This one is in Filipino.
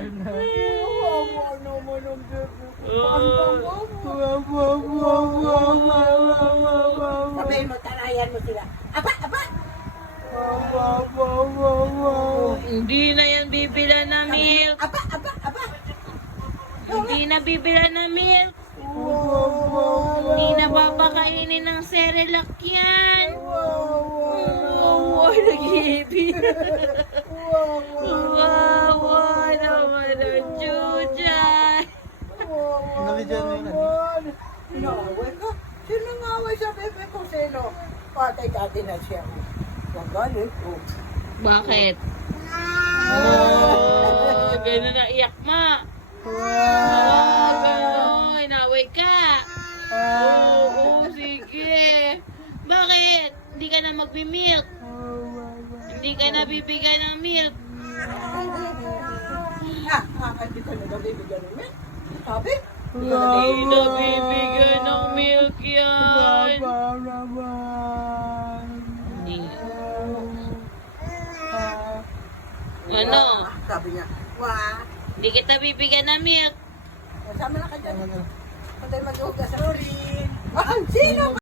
Wawa naman ang bebe ko. Sabihin mo, tarayan mo sila. Aba, aba! Hindi na yan bibila na milk. Aba, aba, aba! Hindi na bibila na milk. Hindi na papakainin ng Cerelac yan. Wawa, nag-iibig. Wawa naman ang Jujan. Inaaway ka? Sino ngaway sa bebe ko? Sino? Patay dati na siya. Huwag galit. Bakit? Oh, gano'n na iyak ma. Oh, gano'n. Inaway ka. Oo, sige. Bakit? Hindi ka na magbi-milk. Hindi ka na bibigyan ng milk. Hindi ka na nabibigyan ng milk? Sabi? Hindi na bibigyan ng milk yan. Hindi. Ano? Sabi niya, wah. Hindi kita bibigyan ng milk. Sama na ka dyan. Patay mag-ugas. Sorry. Sino?